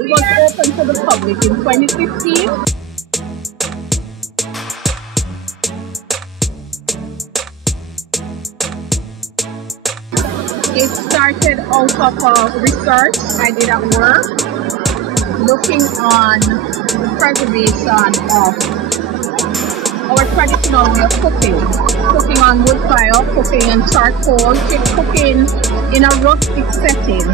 It was open to the public in 2015. It started out of a research I did at work, looking on the preservation of our traditional way of cooking on wood fire, cooking in charcoal, cooking in a rustic setting.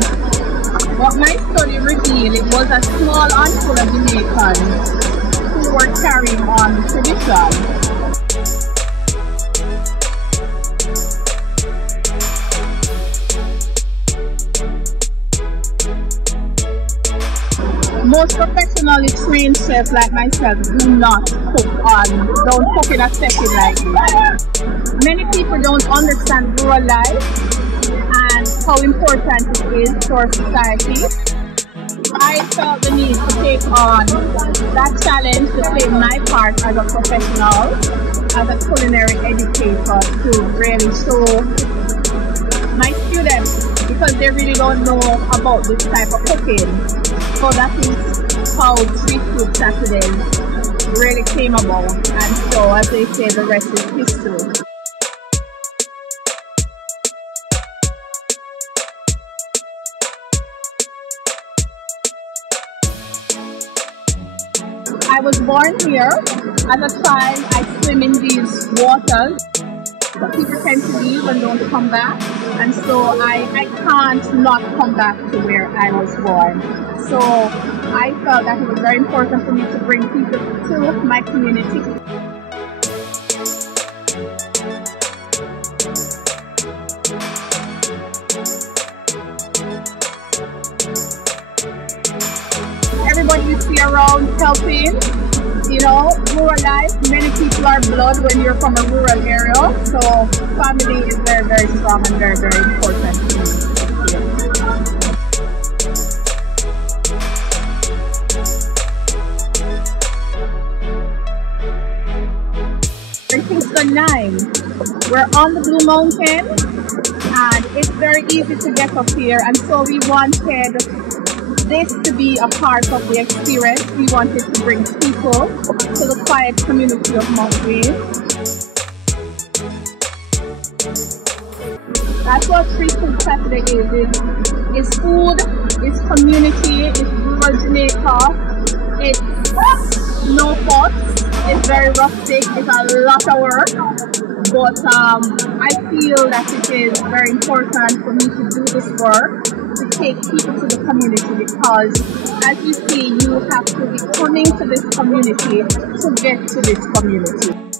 What my study revealed, it was a small handful of Jamaicans who were carrying on the tradition. Most professionally trained chefs like myself don't cook in a setting like this. Many people don't understand rural life and how important it is to our society. I felt the need to take on that challenge to play my part as a professional, as a culinary educator, to really show my students, because they really don't know about this type of cooking. So that is how Street Food Saturdays really came about, and so as they say, the rest is history. I was born here. As a child, I swim in these waters. But people tend to leave and don't come back, and so I can't not come back to where I was born. So I felt that it was very important for me to bring people to my community. Everybody you see around helping, you know, rural life, many people are blood when you're from a rural area, so family is very, very strong and very, very important to me. Kingston 9. We're on the Blue Mountain and it's very easy to get up here, and so we wanted this to be a part of the experience. We wanted to bring people to the quiet community of Mount Wayne. That's what Street Food Saturday is. It's food, it's community, it's rural Jamaica, it's no fuss, it's very rustic, it's a lot of work, but I feel that it is very important for me to do this work, to take people to the community, because as you see, you have to be coming to this community to get to this community.